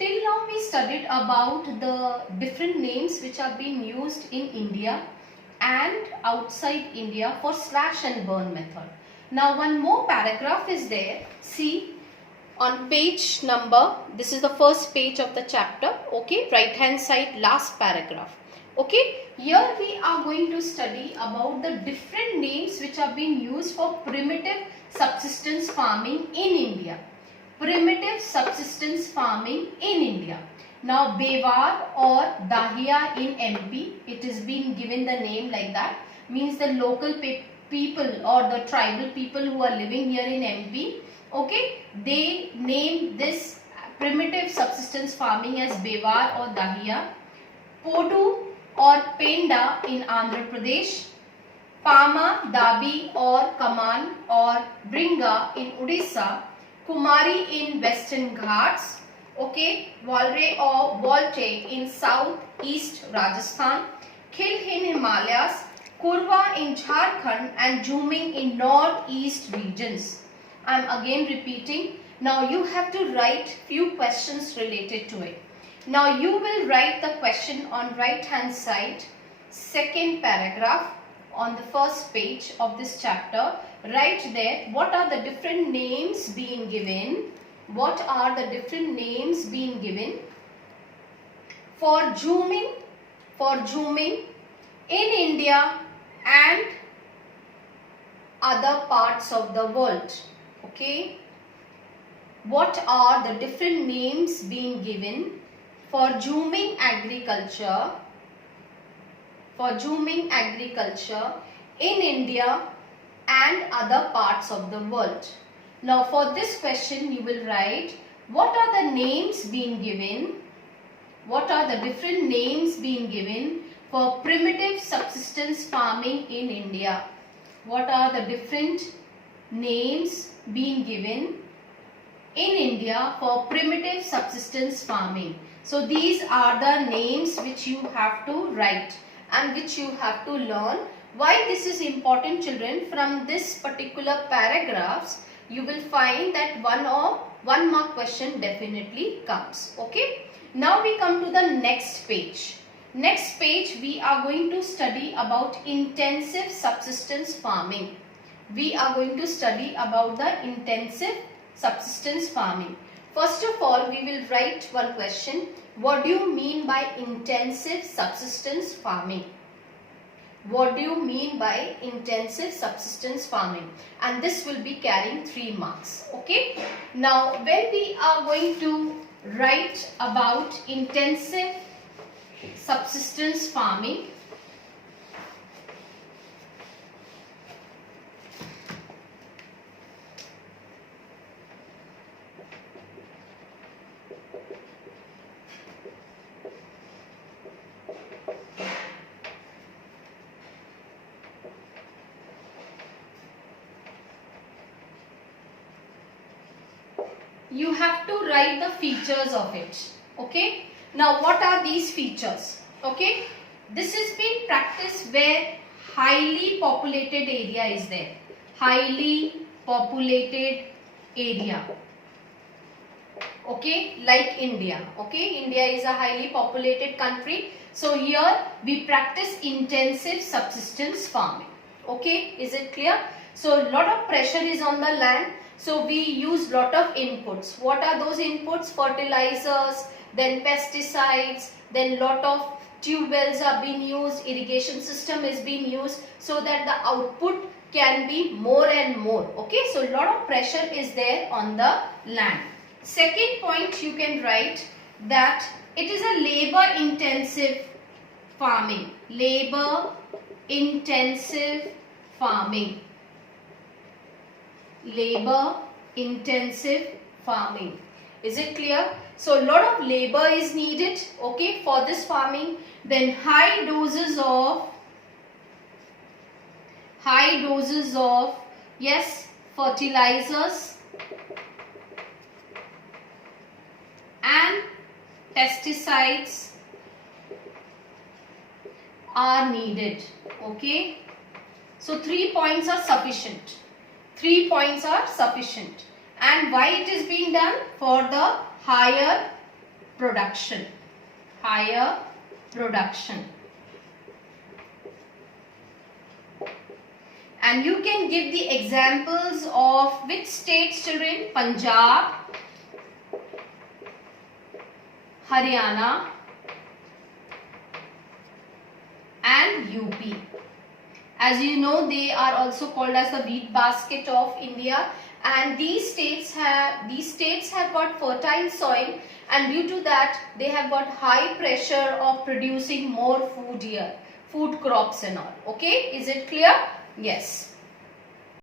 till now we studied about the different names which are being used in India and outside India for slash and burn method. Now one more paragraph is there. See on page number, this is the first page of the chapter, okay, right hand side, last paragraph. Okay, here we are going to study about the different names which are being used for primitive subsistence farming in India. Primitive subsistence farming in India. Now Bewar or Dahiya in MP, it is being given the name like that, means the local people or the tribal people who are living here in MP, okay, they name this primitive subsistence farming as Bewar or Dahiya. Podu or Penda in Andhra Pradesh, Pama, Dabi or Kaman or Bringa in Odisha, Kumari in Western Ghats, okay, Walre or Volte in South-East Rajasthan, Khil in Himalayas, Kurwa in Jharkhand and Jhuming in North-East regions. I am again repeating. Now you have to write few questions related to it. Now you will write the question on right hand side, second paragraph on the first page of this chapter. Write there what are the different names being given. What are the different names being given for Jhuming in India and other parts of the world. Okay, what are the different names being given for Jhuming agriculture in India and other parts of the world. Now for this question you will write what are the names being given, what are the different names being given for primitive subsistence farming in India. What are the different names being given in India for primitive subsistence farming. So these are the names which you have to write and which you have to learn. Why this is important, children? From this particular paragraphs you will find that one mark question definitely comes. Okay. Now we come to the next page. Next page we are going to study about intensive subsistence farming. We are going to study about the intensive subsistence farming. First of all, we will write one question. What do you mean by intensive subsistence farming? What do you mean by intensive subsistence farming? And this will be carrying 3 marks. Okay. Now, when we are going to write about intensive subsistence farming, you have to write the features of it. Okay. Now what are these features? Okay. This is being practiced where highly populated area is there. Highly populated area. Okay. Like India. Okay. India is a highly populated country. So here we practice intensive subsistence farming. Okay. Is it clear? So lot of pressure is on the land. So we use lot of inputs. What are those inputs? Fertilizers, then pesticides, then lot of tube wells are being used, irrigation system is being used so that the output can be more and more. Okay, so lot of pressure is there on the land. Second point you can write that it is a labor intensive farming. Labor intensive farming. Labor intensive farming. Is it clear? So a lot of labor is needed, okay, for this farming. Then high doses of yes, fertilizers and pesticides are needed. Okay, so 3 points are sufficient. 3 points are sufficient. And why it is being done? For the higher production. Higher production. And you can give the examples of which states, children? Punjab, Haryana and UP. As you know, they are also called as the wheat basket of India, and these states have got fertile soil, and due to that they have got high pressure of producing more food here, food crops and all. Okay, is it clear? Yes.